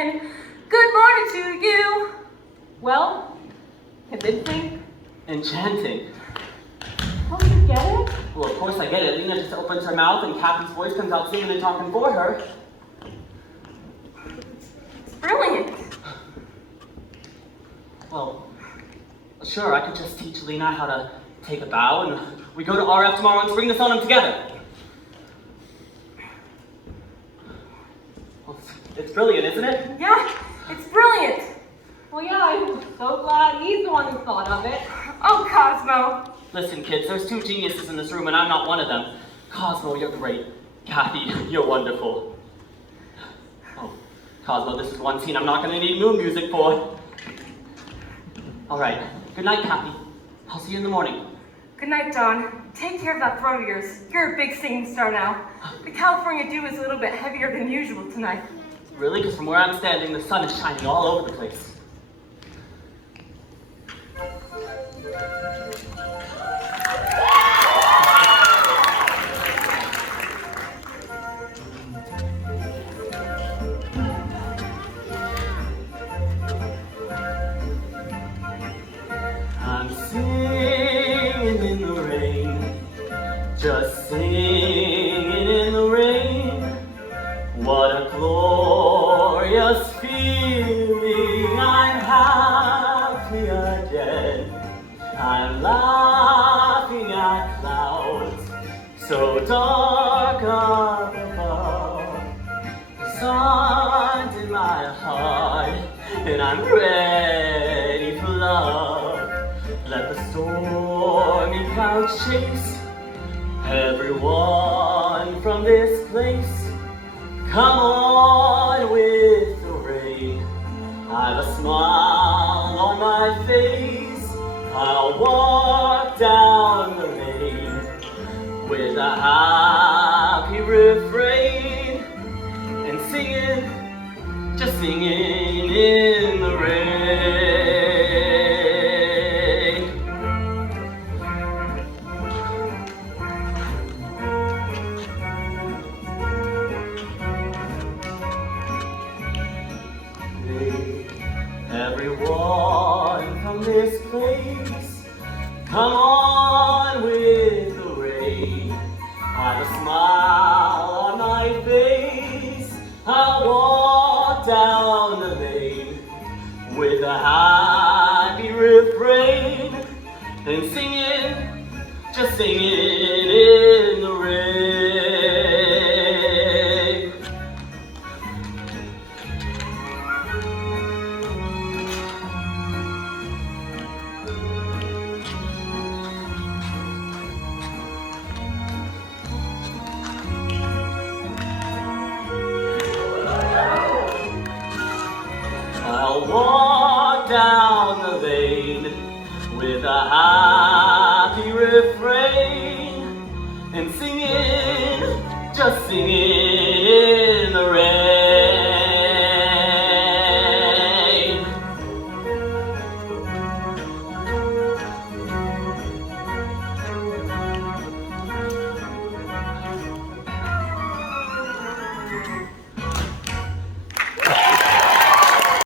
again. Good morning to you. Well, convincing? Enchanting. Oh, you get it? Well, of course I get it. Lena just opens her mouth and Kathy's voice comes out singing and talking for her. It's brilliant. Well, sure, I could just teach Lena how to take a bow and we go to RF tomorrow and spring the sonnet together. Well, it's brilliant, isn't it? Yeah, it's brilliant. Well, yeah, I'm so glad he's the one who thought of it. Oh, Cosmo. Listen, kids, there's two geniuses in this room and I'm not one of them. Cosmo, you're great. Kathy, you're wonderful. Oh, Cosmo, this is one scene I'm not going to need new music for. All right. Good night, Kathy. I'll see you in the morning. Good night, Dawn. Take care of that throat of yours. You're a big singing star now. The California dew is a little bit heavier than usual tonight. Really? Because from where I'm standing, the sun is shining all over the place. I'm singing in the rain, just singing in the rain. What a glorious feeling, I'm happy again. I'm laughing at clouds so dark up above. The sun's in my heart and I'm ready for love. Let the stormy clouds chase everyone from this place. Come on with the rain. I've a smile on my face. I'll walk down the lane with a happy refrain and singing, just singing in the rain. Everyone from this place, come on with the rain. I've a smile on my face. I'll walk down the lane with a happy refrain and singing, just singing in the rain. I'll walk down the lane with a happy refrain and singing, just singing in the rain.